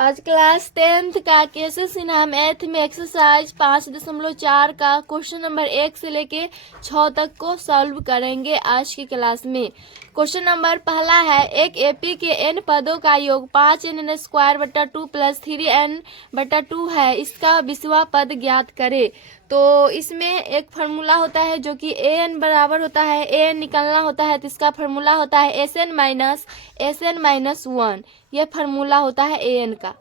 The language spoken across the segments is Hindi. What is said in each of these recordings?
आज क्लास 10th का केसेस इन मैथ में एक्सरसाइज 5.4 का क्वेश्चन नंबर 1 से लेके 6 तक को सॉल्व करेंगे आज की क्लास में। क्वेश्चन नंबर पहला है, एक एपी के n पदों का योग 5n² प्लस 3n/2 है, इसका 20वां पद ज्ञात करे। तो इसमें एक फार्मूला होता है जो कि an बराबर होता है, an निकालना होता है तो इसका फार्मूला होता है SN-1। यह फार्मूला होता है an का,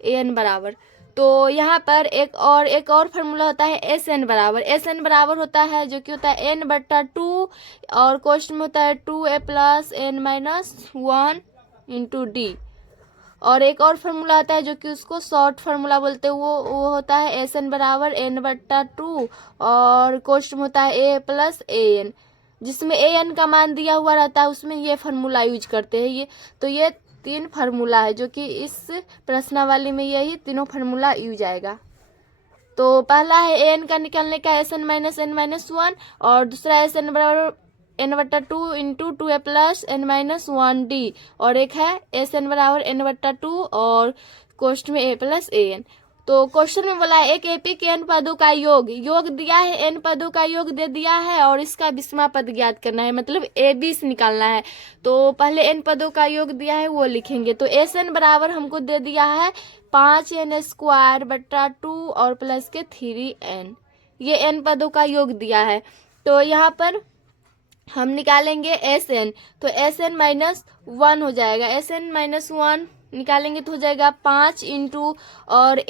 an बराबर। तो यहाँ पर एक और फार्मूला होता है SN बराबर होता है जो कि होता है n/2 और क्वेश्चन में होता है 2a + n-1 इंटू डी। और एक और फार्मूला आता है जो कि उसको शॉर्ट फार्मूला बोलते हैं, वो होता है SN बराबर n/2 और क्वेश्चन में होता है a + an, जिसमें an का मान दिया हुआ रहता है उसमें ये फार्मूला यूज करते हैं। ये 3 फार्मूला है जो कि इस प्रश्नावली में यही तीनों फार्मूला यूज आएगा। तो पहला है an का निकालने का SN-n-1 और दूसरा SN बराबर n/2 into 2a + n-1 D और एक है SN बराबर n/2 और क्वेश्चन में a + an। तो क्वेश्चन में बोला है एक एपी के n पदों का योग दिया है, n पदों का योग दे दिया है और इसका 20वां पद ज्ञात करना है, मतलब AB से निकालना है। तो पहले n पदों का योग दिया है वो लिखेंगे। तो SN बराबर हमको दे दिया है 5n² और प्लस के 3n, ये n पदों का योग दिया है। तो यहाँ पर हम निकालेंगे SN, तो SN-1 हो जाएगा, SN-1 निकालेंगे तो हो जाएगा 5 इंटू और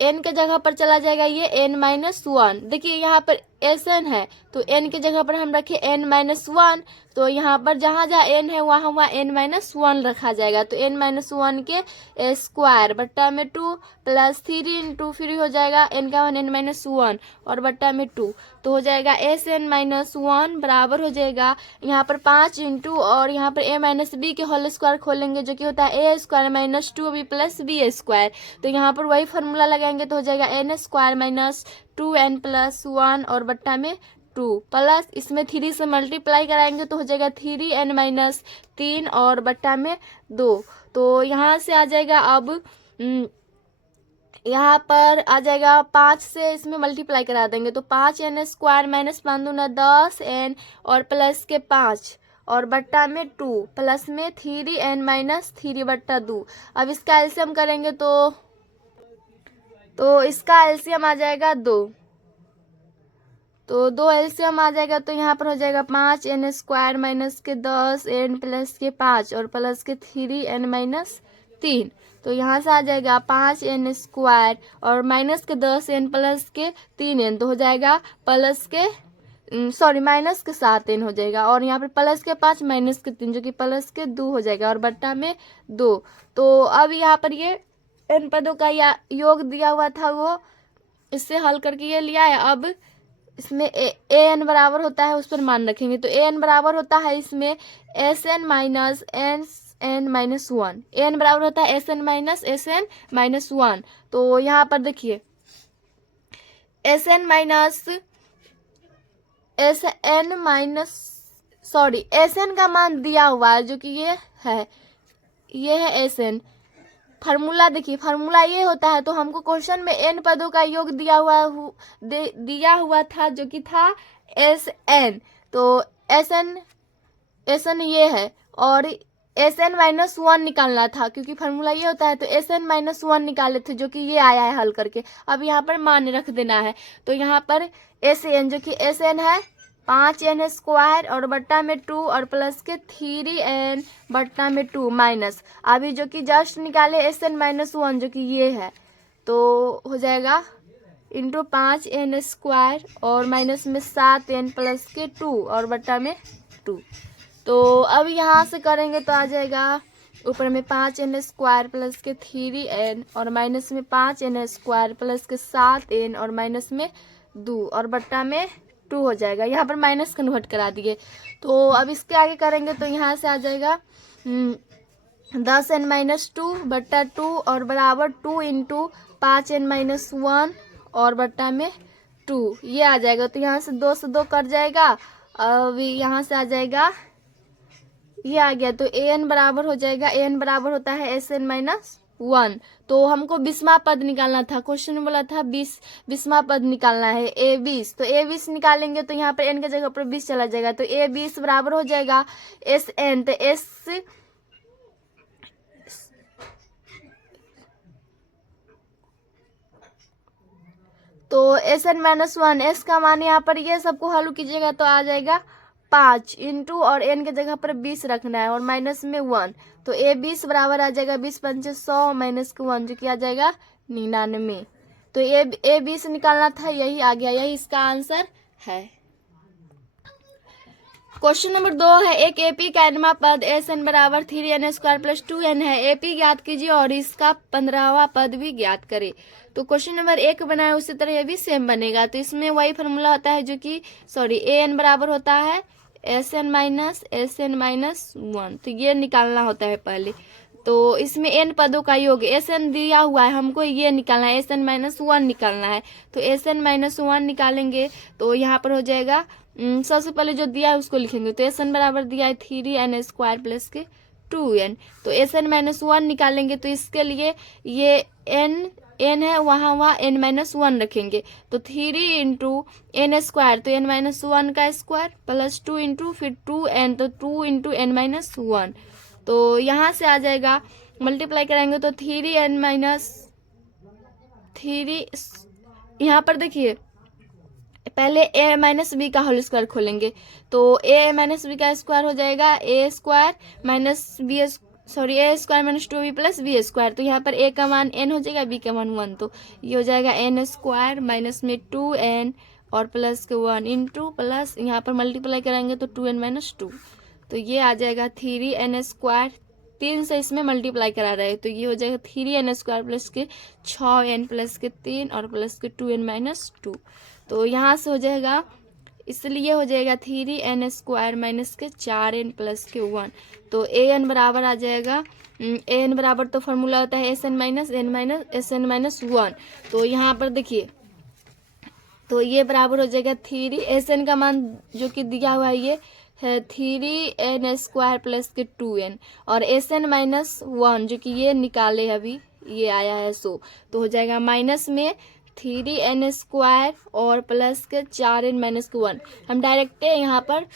n के जगह पर चला जाएगा ये n-1। देखिए यहाँ पर SN है तो n के जगह पर हम रखे n-1, तो यहाँ पर जहाँ n है वहाँ n-1 रखा जाएगा। तो n-1 के स्क्वायर बट्टा में 2 प्लस 3 इंटू फिर हो जाएगा n का 1 n-1 और बट्टा में 2, तो हो जाएगा SN-1 बराबर हो जाएगा यहाँ पर 5 इंटू और यहाँ पर a-b के होल स्क्वायर खोलेंगे जो कि होता है a² - 2b + b²। तो यहाँ पर वही फार्मूला लगाएंगे तो हो जाएगा n² - 2n + 1 और बट्टा में 2 प्लस इसमें 3 से मल्टीप्लाई कराएंगे तो हो जाएगा 3n - 3 और बट्टा में 2। तो यहाँ से आ जाएगा, अब यहाँ पर आ जाएगा 5 से इसमें मल्टीप्लाई करा देंगे तो 5n² - 5 दूना 10n और प्लस के 5 और बट्टा में 2 प्लस में 3n - 3/2। अब इसका एलसीएम करेंगे तो इसका एलसीएम आ जाएगा 2, तो 2 एलसीएम आ जाएगा तो यहाँ पर हो जाएगा 5n² माइनस के 10n प्लस के 5 और प्लस के 3n - 3। तो यहाँ से आ जाएगा 5n² और माइनस के 10n प्लस के 3n, तो हो जाएगा माइनस के 7n हो जाएगा और यहाँ पर प्लस के 5 माइनस के 3 जो कि प्लस के 2 हो जाएगा और बट्टा में 2। तो अब यहाँ पर ये n पदों का योग दिया हुआ था वो इससे हल करके ये लिया है। अब इसमें an बराबर होता है उस पर मान रखेंगे तो an बराबर होता है इसमें SN - n-1, an बराबर होता है SN - 1। तो यहाँ पर देखिए SN का मान दिया हुआ है जो कि ये है SN। फार्मूला देखिए, फार्मूला ये होता है, तो हमको क्वेश्चन में n पदों का योग दिया हुआ था जो कि था SN। तो SN ये है और SN-1 निकालना था क्योंकि फार्मूला ये होता है, तो SN-1 निकाले थे जो कि ये आया है हल करके। अब यहाँ पर मान रख देना है तो यहाँ पर SN जो कि SN है 5n² और बट्टा में 2 और प्लस के 3n बट्टा में 2 माइनस अभी जो कि जस्ट निकाले SN-1 जो कि ये है, तो हो जाएगा इंटू 5n² और माइनस में 7n प्लस के 2 और बट्टा में 2। तो अब यहाँ से करेंगे तो आ जाएगा ऊपर में 5n² प्लस के 3n और माइनस में 5n² प्लस के 7n और माइनस में 2 और बट्टा में 2 हो जाएगा। यहाँ पर माइनस कन्वर्ट करा दिए। तो अब इसके आगे करेंगे तो यहाँ से आ जाएगा 10n - 2 बट्टा 2 और बराबर 2 इंटू 5n - 1 और बट्टा में 2, ये आ जाएगा। तो यहाँ से 2 से 2 कट जाएगा। अब यहाँ से आ जाएगा ये आ गया। तो ए एन बराबर हो जाएगा, ए एन बराबर होता है एस एन माइनस 1। तो हमको 20वां पद निकालना था, क्वेश्चन में बोला था 20वां पद निकालना है, ए 20। तो ए 20 निकालेंगे तो यहाँ पर एन के जगह पर 20 चला जाएगा। तो ए 20 बराबर हो जाएगा एस एन। तो एस तो एस एन माइनस 1, एस का मान यहाँ पर ये सबको हल कीजिएगा तो आ जाएगा 5 इंटू, और एन के जगह पर 20 रखना है और माइनस में 1। तो ए 20 बराबर आ जाएगा 20 पंचे 100 माइनस के 1 जो कि आ जाएगा 99। तो ए 20 निकालना था, यही आ गया, यही इसका आंसर है। क्वेश्चन नंबर 2 है, एक एपी का nवां पद एस एन बराबर 3n स्क्वायर प्लस 2n है। एपी ज्ञात कीजिए और इसका 15वां पद भी ज्ञात करे। तो क्वेश्चन नंबर 1 बनाए उसी तरह ये भी सेम बनेगा। तो इसमें वही फॉर्मूला होता है जो कि ए एन बराबर होता है एस एन माइनस 1। तो ये निकालना होता है पहले। तो इसमें एन पदों का योग, एस एन दिया हुआ है, हमको ये निकालना है, एस एन माइनस 1 निकालना है। तो एस एन माइनस 1 निकालेंगे तो यहाँ पर हो जाएगा, सबसे पहले जो दिया है उसको लिखेंगे। तो एस एन बराबर दिया है 3n स्क्वायर प्लस के 2n। तो एस एन माइनस 1 निकालेंगे तो इसके लिए ये एन है, वहाँ n माइनस 1 रखेंगे। तो 3 इंटू एन स्क्वायर, तो n माइनस 1 का स्क्वायर प्लस 2 इंटू फिर 2n, तो 2 इंटू एन माइनस 1। तो यहाँ से आ जाएगा, मल्टीप्लाई कराएंगे तो 3n माइनस 3, यहाँ पर देखिए पहले ए माइनस बी का होल स्क्वायर खोलेंगे। तो ए माइनस बी का स्क्वायर हो जाएगा a square minus b, sorry a square minus 2b plus b square. तो यहाँ पर ए का मान n हो जाएगा, बी का मान 1। तो ये हो जाएगा n स्क्वायर माइनस में 2n और प्लस के 1 इंटू प्लस यहाँ पर मल्टीप्लाई कराएंगे तो 2n माइनस 2। तो ये आ जाएगा 3n स्क्वायर, 3 से इसमें मल्टीप्लाई करा रहे हैं। तो ये हो जाएगा 3n स्क्वायर प्लस के 6n प्लस के 3 और प्लस के 2n माइनस 2। तो यहाँ से हो जाएगा, इसलिए हो जाएगा 3n स्क्वायर माइनस के 4n प्लस के 1। तो ए एन बराबर आ जाएगा, ए एन बराबर तो फॉर्मूला होता है एस एन माइनस 1। तो यहाँ पर देखिए, तो ये बराबर हो जाएगा 3 एस एन का मान जो कि दिया हुआ है ये है 3n स्क्वायर प्लस के 2n, और एस एन माइनस 1 जो कि ये निकाले अभी ये आया है सो। तो हो जाएगा माइनस में 3n स्क्वायर और प्लस के 4n माइनस के 1। हम डायरेक्ट यहाँ पर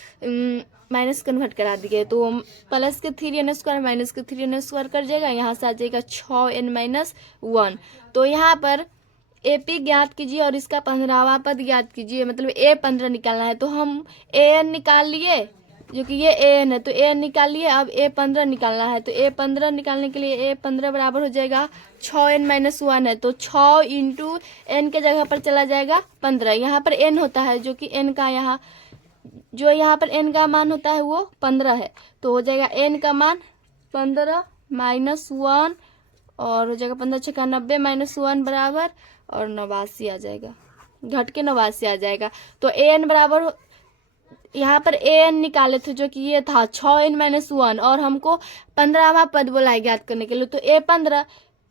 माइनस कन्वर्ट करा दिए। तो प्लस के 3n स्क्वायर माइनस के 3n स्क्वायर कर जाएगा, यहाँ से आ जाएगा 6n माइनस 1। तो यहाँ पर एपी ज्ञात कीजिए और इसका 15वां पद ज्ञात कीजिए, मतलब ए 15 निकालना है। तो हम ए एन निकाल लिए जो कि ये ए एन है, तो ए एन निकाल लिए। अब ए 15 निकालना है। तो ए 15 निकालने के लिए ए 15 बराबर हो जाएगा 6n माइनस 1 है। तो 6 इंटू एन के जगह पर चला जाएगा 15। यहाँ पर एन होता है जो कि एन का यहाँ पर एन का मान होता है वो 15 है। तो हो जाएगा एन का मान 15 माइनस 1 और हो जाएगा 15 छक्का 90 माइनस 1 बराबर और 89 आ जाएगा, घट के 89 आ जाएगा। तो ए एन बराबर, यहाँ पर ए एन निकाले थे जो कि ये था 6n माइनस 1, और हमको 15वां पद बोला है ज्ञात करने के लिए। तो ए 15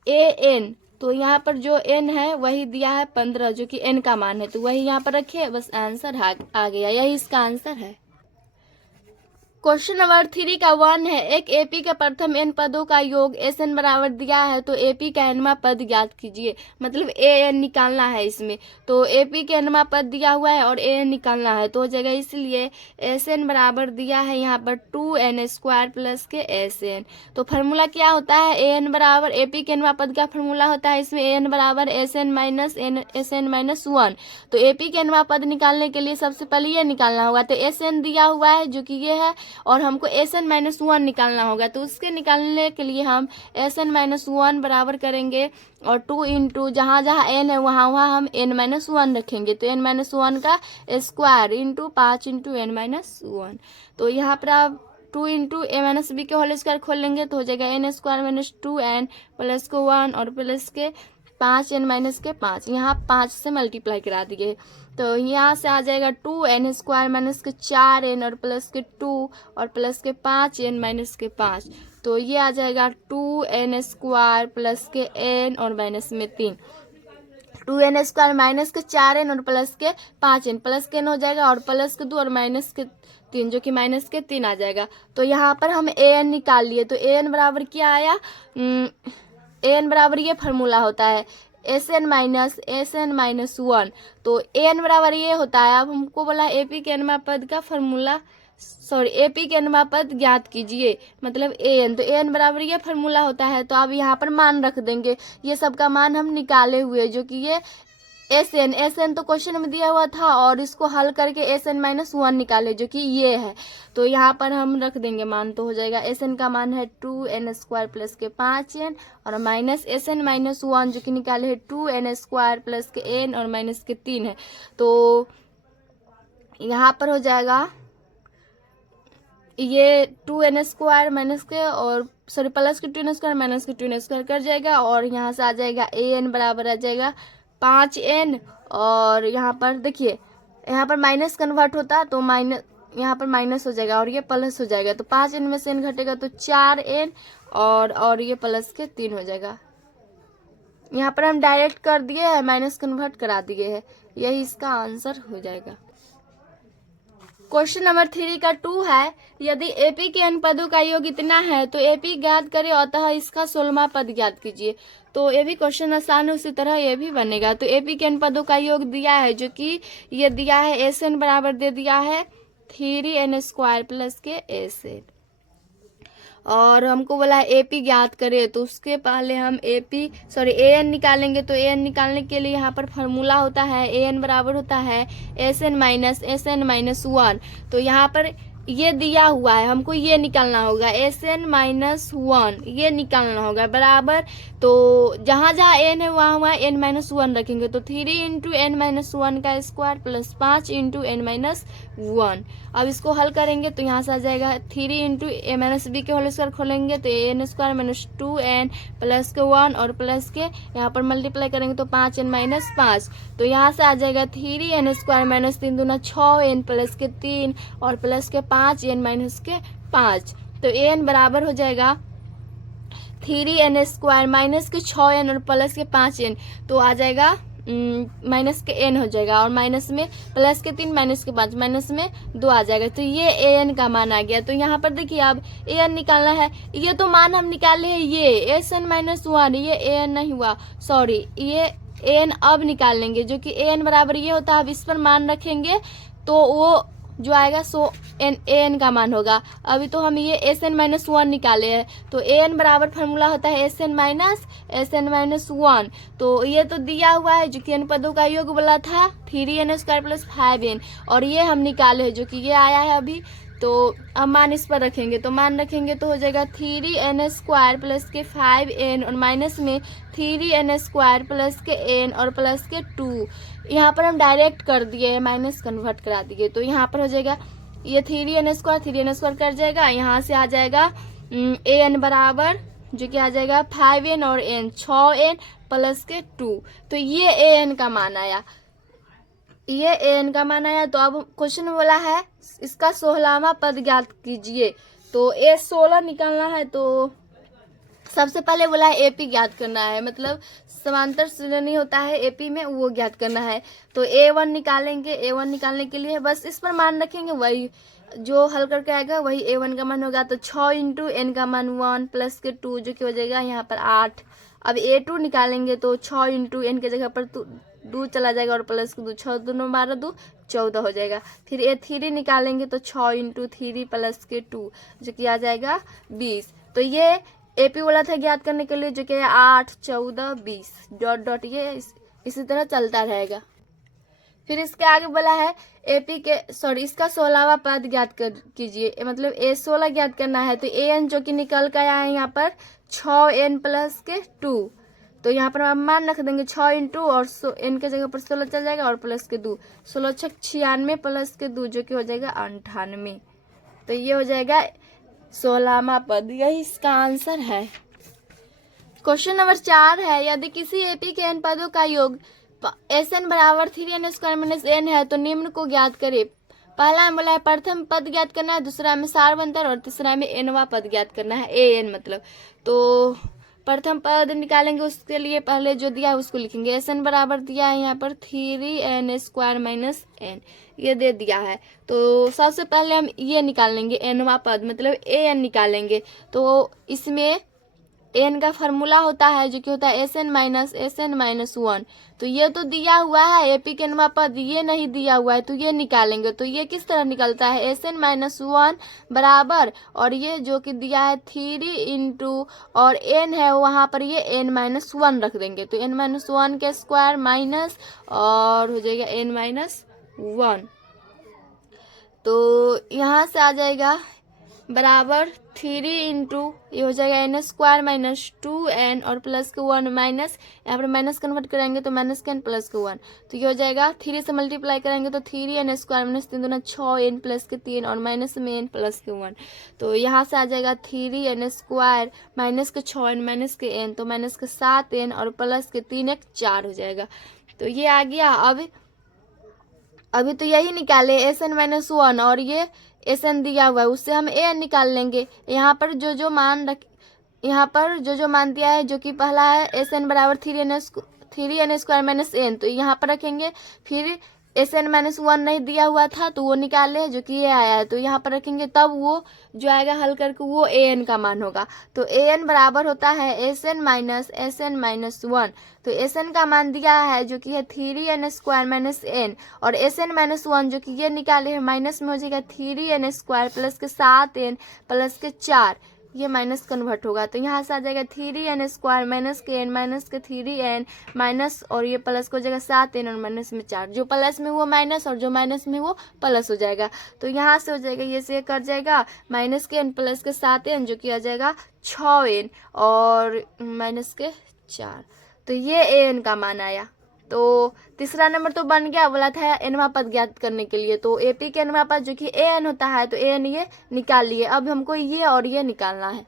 ए एन, तो यहाँ पर जो n है वही दिया है 15 जो कि n का मान है, तो वही यहाँ पर रखिए, बस आंसर आ गया, यही इसका आंसर है। क्वेश्चन नंबर 3 का 1 है, एक एपी के प्रथम n पदों का योग एस एन बराबर दिया है। तो एपी का nवां पद ज्ञात कीजिए, मतलब ए एन निकालना है इसमें। तो एपी के nवां पद दिया हुआ है और ए एन निकालना है, तो हो जाएगा, इसलिए एस एन बराबर दिया है यहाँ पर 2n स्क्वायर प्लस के एस एन। तो फार्मूला क्या होता है, ए एन बराबर एपी के nवां पद का फार्मूला होता है इसमें ए एन बराबर एस एन माइनस 1। तो एपी के nवां पद निकालने के लिए सबसे पहले ये निकालना होगा। तो एस एन दिया हुआ है जो कि ये है, और हमको एस एन माइनस 1 निकालना होगा। तो उसके निकालने के लिए हम एस एन माइनस 1 बराबर करेंगे और 2 इंटू जहाँ जहाँ एन है वहाँ वहाँ हम एन माइनस 1 रखेंगे। तो एन माइनस 1 का square into 5 into N minus 1। तो यहाँ पर आप 2 इंटू ए माइनस बी के होल स्क्वायर खोल लेंगे तो हो जाएगा N square minus 2n plus को 1 और प्लस के 5n माइनस के 5, यहाँ 5 से मल्टीप्लाई करा दिए। तो यहाँ से आ जाएगा 2n स्क्वायर माइनस के 4n और प्लस के 2 और प्लस के 5n माइनस के 5। तो ये आ जाएगा 2n स्क्वायर प्लस के n और माइनस में 3, 2n स्क्वायर माइनस के 4n और प्लस के 5n, प्लस के n हो जाएगा और प्लस के 2 और माइनस के 3 जो कि माइनस के 3 आ जाएगा। तो यहाँ पर हम an निकाल लिए, तो an बराबर क्या आया, an बराबर ये फार्मूला होता है SN-1। तो an बराबर ये होता है। अब हमको बोला AP के nवां पद का फार्मूला, सॉरी AP के nवां पद ज्ञात कीजिए, मतलब an। तो an बराबर ये फार्मूला होता है। तो अब यहाँ पर मान रख देंगे, ये सब का मान हम निकाले हुए, जो कि ये SN तो क्वेश्चन में दिया हुआ था, और इसको हल करके SN-1 निकाले, जो कि ये है। तो यहाँ पर हम रख देंगे मान, तो हो जाएगा SN का मान है 2n² प्लस के 5n, और माइनस SN-1 जो कि निकाले है 2n² प्लस के n और माइनस के 3 है। तो यहाँ पर हो जाएगा ये 2n² माइनस के और सॉरी प्लस के 2n² माइनस के 2n² कर जाएगा, और यहाँ से आ जाएगा an बराबर आ जाएगा 5n, और यहाँ पर देखिए यहाँ पर माइनस कन्वर्ट होता है तो माइनस, यहाँ पर माइनस हो जाएगा और ये प्लस हो जाएगा। तो 5n में से n घटेगा तो 4n, और ये प्लस के 3 हो जाएगा। यहाँ पर हम डायरेक्ट कर दिए हैं, माइनस कन्वर्ट करा दिए हैं, यही इसका आंसर हो जाएगा। क्वेश्चन नंबर 3 का 2 है, यदि AP के n पदों का योग इतना है तो AP ज्ञात करें, अतः इसका 16वां पद ज्ञात कीजिए। तो ये भी क्वेश्चन आसान है, उसी तरह ये भी बनेगा। तो AP के n पदों का योग दिया है, जो कि ये दिया है SN बराबर दे दिया है 3n² प्लस के SN, और हमको बोला है AP ज्ञात करें। तो उसके पहले हम AN निकालेंगे। तो AN निकालने के लिए यहाँ पर फार्मूला होता है, AN बराबर होता है SN-1। तो यहाँ पर ये दिया हुआ है, हमको ये निकालना होगा SN-1, ये निकालना होगा बराबर। तो जहाँ जहाँ n है वहाँ वहाँ n-1 रखेंगे। तो 3 इंटू n-1 का स्क्वायर प्लस 5 इंटू n-1। अब इसको हल करेंगे तो यहाँ से आ जाएगा 3 इंटू a-b के होल स्क्वायर खोलेंगे तो an² माइनस 2n प्लस के 1 और प्लस के यहाँ पर मल्टीप्लाई करेंगे तो 5n-5। तो यहाँ से आ जाएगा 3n² माइनस 3 दूना 6n प्लस के 3 और प्लस के 5n माइनस के 5। तो an बराबर हो जाएगा 3n² माइनस के 6n और प्लस के 5n। तो आ जाएगा माइनस के n हो जाएगा, और माइनस में प्लस के 3 माइनस के 5 माइनस में 2 आ जाएगा। तो ये an का मान आ गया। तो यहाँ पर देखिए अब an निकालना है, ये तो मान हम निकाले हैं ये SN-1, ये an नहीं हुआ, सॉरी ये an अब निकाल लेंगे, जो कि an बराबर ये होता है। अब इस पर मान रखेंगे तो वो जो आएगा सो an का मान होगा। अभी तो हम ये SN-1 निकाले हैं। तो an बराबर फार्मूला होता है SN-1। तो ये तो दिया हुआ है, जो कि n पदों का योग बोला था 3n² प्लस 5n, और ये हम निकाले हैं, जो कि ये आया है अभी। तो अब मान इस पर रखेंगे, तो मान रखेंगे तो हो जाएगा 3n² प्लस के 5n और माइनस में 3n² प्लस के n और प्लस के 2। यहाँ पर हम डायरेक्ट कर दिए, माइनस कन्वर्ट करा दिए। तो यहाँ पर हो जाएगा ये 3n² कर जाएगा। यहाँ से आ जाएगा an बराबर, जो कि आ जाएगा 5n और n 6n प्लस के 2। तो ये an का मान आया, ये an का मान आया। तो अब क्वेश्चन में बोला है इसका 16वां पद ज्ञात कीजिए। तो A16 निकालना है, तो सबसे पहले बोला है AP ज्ञात करना है, मतलब समांतर श्रेणी होता है AP में, वो ज्ञात करना है। तो A1 निकालेंगे, A1 निकालने के लिए बस इस पर मान रखेंगे, वही जो हल करके आएगा वही A1 का मान होगा। तो 6 इंटू n का मान 1 प्लस के 2, जो कि हो जाएगा यहाँ पर 8। अब A2 निकालेंगे तो 6 इंटू n के जगह पर 2 चला जाएगा और प्लस के 2, 6 दूनो 12, 2 14 हो जाएगा। फिर A3 निकालेंगे तो 6 इंटू 3 प्लस के 2, जो कि आ जाएगा 20। तो ये AP वाला था ज्ञात करने के लिए, जो कि 8 14 20 डॉट डॉट, ये इसी तरह चलता रहेगा। फिर इसके आगे बोला है AP के इसका 16वां पद ज्ञात कीजिए, मतलब A16 ज्ञात करना है। तो an जो कि निकल कर आया है यहाँ पर 6n प्लस के 2। तो यहाँ पर हम मान रख देंगे 6 इंटू और n के जगह पर 16 चल जाएगा और प्लस के 2, 16 6 96 प्लस के 2, जो कि हो जाएगा 98। तो ये हो जाएगा 16वां पद, यही इसका आंसर है। क्वेश्चन नंबर 4 है, यदि किसी AP के n पदों का योग SN बराबर 3n² माइनस n है तो निम्न को ज्ञात करे। पहला में बोला है प्रथम पद ज्ञात करना है, दूसरा में सारवंतर और तीसरा में nवां पद ज्ञात करना है, an मतलब। तो प्रथम पद निकालेंगे उसके लिए पहले जो दिया है उसको लिखेंगे। एस एन बराबर दिया है यहाँ पर 3n स्क्वायर माइनस n, ये दे दिया है। तो सबसे पहले हम ये निकाल लेंगे एनवा पद, मतलब ए एन निकालेंगे। तो इसमें एन का फार्मूला होता है जो कि होता है एस एन माइनस 1। तो ये तो दिया हुआ है एपी के एनवा पद, ये नहीं दिया हुआ है, तो ये निकालेंगे। तो ये किस तरह निकलता है, एस एन माइनस 1 बराबर, और ये जो कि दिया है 3 इंटू और एन है वहाँ पर ये एन माइनस 1 रख देंगे। तो एन माइनस 1 के स्क्वायर माइनस और हो जाएगा एन माइनस 1। तो यहाँ से आ जाएगा बराबर 3 इंटू ये हो जाएगा एन स्क्वायर माइनस 2n और प्लस के 1 माइनस, यहाँ पर माइनस कन्वर्ट करेंगे तो माइनस के n प्लस के 1। तो ये हो जाएगा 3 से मल्टीप्लाई करेंगे तो 3n स्क्वायर माइनस 3 दूना 6n प्लस के 3 और माइनस में n प्लस के 1। तो यहाँ से आ जाएगा 3n स्क्वायर माइनस के 6n माइनस के n, तो माइनस के 7n और प्लस के 3 1 4 हो जाएगा। तो ये आ गया। अब अभी तो यही निकाले एस एन माइनस 1 और ये एस एन दिया हुआ है, उससे हम ए एन निकाल लेंगे। यहाँ पर जो मान दिया है जो कि पहला है एस एन बराबर 3n स्क्वायर माइनस n, तो यहाँ पर रखेंगे। फिर एस एन माइनस 1 नहीं दिया हुआ था तो वो निकाले जो कि ये आया है, तो यहाँ पर रखेंगे, तब वो जो आएगा हल करके वो ए एन का मान होगा। तो ए एन बराबर होता है एस एन माइनस 1। तो एस एन का मान दिया है जो कि है 3n स्क्वायर माइनस n, और एस एन माइनस 1 जो कि ये निकाले है माइनस में हो जाएगा 3n स्क्वायर प्लस के 7n प्लस के 4, ये माइनस कन्वर्ट होगा। तो यहाँ से आ जाएगा 3n स्क्वायर माइनस के n माइनस के 3n माइनस और ये प्लस को हो जाएगा 7n और माइनस में 4, जो प्लस में वो माइनस और जो माइनस में वो प्लस हो जाएगा। तो यहाँ से हो जाएगा ये से कर जाएगा माइनस के n प्लस के 7n जो कि आ जाएगा 6n और माइनस के 4। तो ये an का मान आया। तो तीसरा नंबर तो बन गया, बोला था एनवा पद ज्ञात करने के लिए। तो एपी के एनवा पद जो कि ए एन होता है, तो ए एन ये निकाल लिए। अब हमको ये और ये निकालना है।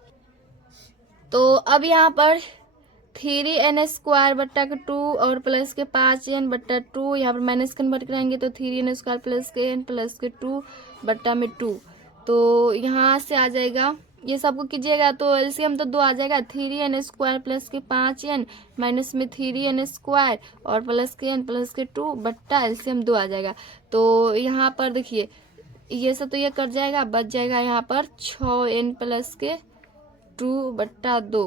तो अब यहाँ पर 3n स्क्वायर बट्टा के 2 और प्लस के 5n बट्टा 2, यहाँ पर माइनस कन्वर्ट कराएंगे तो 3n स्क्वायर प्लस के n प्लस के 2 बट्टा में 2। तो यहाँ से आ जाएगा, ये सबको कीजिएगा तो एलसीएम तो 2 आ जाएगा। 3n स्क्वायर प्लस के 5n माइनस में 3n स्क्वायर और प्लस के n प्लस के 2 बट्टा एलसीएम 2 आ जाएगा। तो यहाँ पर देखिए ये सब तो ये कर जाएगा, बच जाएगा यहाँ पर 6n प्लस के 2 बट्टा 2।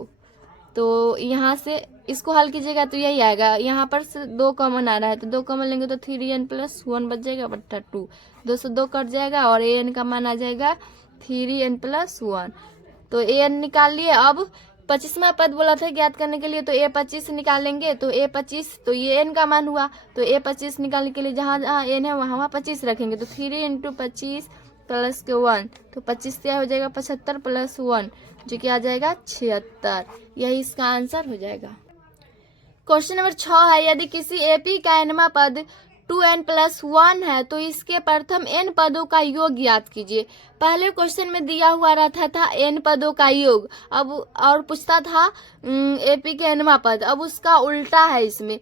तो यहाँ से इसको हल कीजिएगा तो यही आएगा। यहाँ पर से 2 कॉमन आ रहा है तो 2 कॉमन लेंगे तो 3n प्लस 1 बच जाएगा बट्टा 2, 2 से 2 कट जाएगा और an का मान आ जाएगा 3n प्लस 1। तो an निकाल लिए। अब 25वां पद बोला था ज्ञात करने के लिए, तो a25 निकालेंगे। तो a25 तो ये n का मान हुआ, तो a25 निकालने के लिए जहाँ जहाँ n है वहाँ 25 रखेंगे। तो 3 इंटू 25 प्लस के 1, तो 25 से हो जाएगा 75 प्लस 1 जो कि आ जाएगा 76। यही इसका आंसर हो जाएगा। क्वेश्चन नंबर 6 है, यदि किसी एपी का एनवा पद 2n प्लस 1 है तो इसके प्रथम n पदों का योग ज्ञात कीजिए। पहले क्वेश्चन में दिया हुआ रहता था n पदों का योग, अब और पूछता था एपी के एनवा पद। अब उसका उल्टा है, इसमें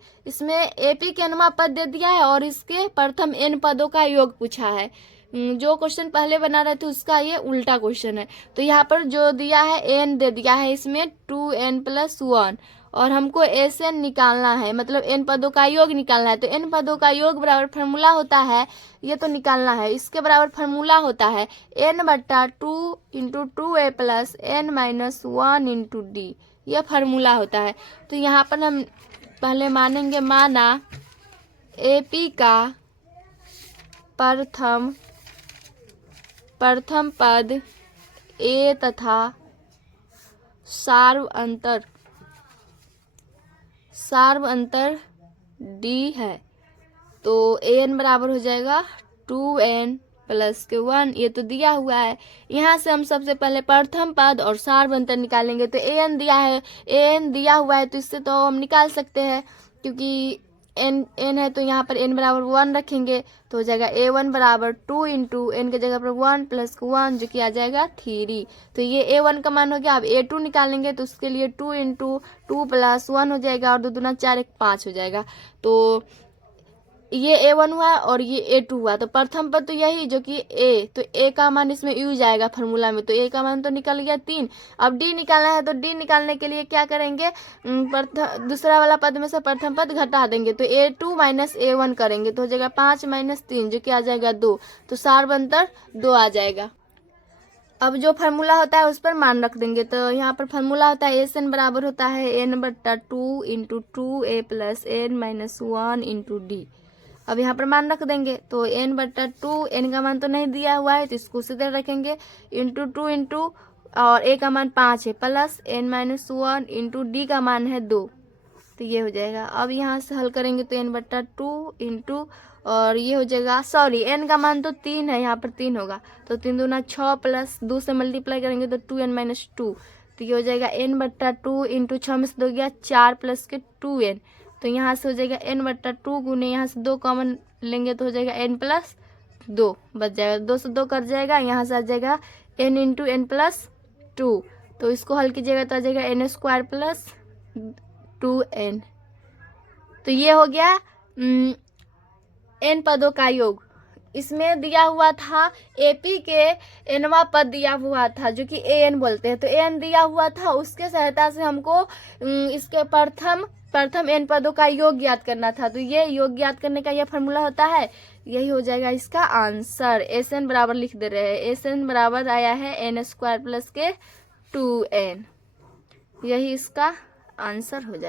एपी के एनवा पद दे दिया है और इसके प्रथम n पदों का योग पूछा है। जो क्वेश्चन पहले बना रहे थे उसका ये उल्टा क्वेश्चन है। तो यहाँ पर जो दिया है n दे दिया है इसमें 2n प्लस 1 और हमको एस एन निकालना है, मतलब n पदों का योग निकालना है। तो n पदों का योग बराबर फार्मूला होता है, ये तो निकालना है, इसके बराबर फार्मूला होता है n बट्टा 2 into 2a plus n minus 1 into D, ये फार्मूला होता है। तो यहाँ पर हम पहले मानेंगे, माना एपी का प्रथम पद ए तथा सार्व अंतर डी है। तो an बराबर हो जाएगा 2n प्लस के 1, ये तो दिया हुआ है। यहाँ से हम सबसे पहले प्रथम पद और सार्व अंतर निकालेंगे। तो an दिया हुआ है तो इससे तो हम निकाल सकते हैं, क्योंकि n है तो यहाँ पर n बराबर 1 रखेंगे तो हो जाएगा a1 बराबर 2 इंटू n के जगह पर 1 प्लस 1 जो कि आ जाएगा 3। तो ये a1 का मान हो गया। अब a2 निकालेंगे तो उसके लिए 2 इंटू 2 प्लस 1 हो जाएगा और 2 दूना 4 1 5 हो जाएगा। तो ये A1 हुआ और ये A2 हुआ, तो प्रथम पद तो यही जो कि A, तो A का मान इसमें U जाएगा फार्मूला में, तो A का मान तो निकल गया 3। अब D निकालना है, तो D निकालने के लिए क्या करेंगे, दूसरा वाला पद में से प्रथम पद घटा देंगे, तो A2 माइनस A1 करेंगे तो हो जाएगा 5 माइनस 3 जो कि आ जाएगा 2, तो सारबंतर 2 आ जाएगा। अब जो फार्मूला होता है उस पर मान रख देंगे, तो यहाँ पर फार्मूला होता है SN बराबर होता है n/2 into 2A plus n minus 1 into D. अब यहाँ पर मान रख देंगे, तो n/2, n का मान तो नहीं दिया हुआ है तो इसको सीधे रखेंगे, इंटू 2 इंटू और a का मान 5 है plus n minus 1 into D का मान है 2, तो ये हो जाएगा। अब यहाँ से हल करेंगे तो n/2 इंटू और ये हो जाएगा, सॉरी n का मान तो 3 है, यहाँ पर 3 होगा, तो 3 दूना 6 प्लस 2 से मल्टीप्लाई करेंगे तो 2n माइनस 2, तो ये हो जाएगा n/2 इंटू 6 में से 2 गया 4 प्लस के 2n, तो यहाँ से हो जाएगा n/2 गुने यहाँ से 2 कॉमन लेंगे तो हो जाएगा n प्लस 2 बच जाएगा, 2 से 2 कट जाएगा, यहाँ से आ जाएगा n इंटू n प्लस 2, तो इसको हल कीजिएगा तो आ जाएगा n² प्लस 2n। तो ये हो गया n पदों का योग। इसमें दिया हुआ था AP के nवा पद दिया हुआ था जो कि AN बोलते हैं, तो AN दिया हुआ था, उसके सहायता से हमको इसके प्रथम n पदों का योग ज्ञात करना था, तो ये योग ज्ञात करने का यह फार्मूला होता है, यही हो जाएगा इसका आंसर। SN बराबर लिख दे रहे हैं, SN बराबर आया है n² प्लस के 2n, यही इसका आंसर हो जाएगा।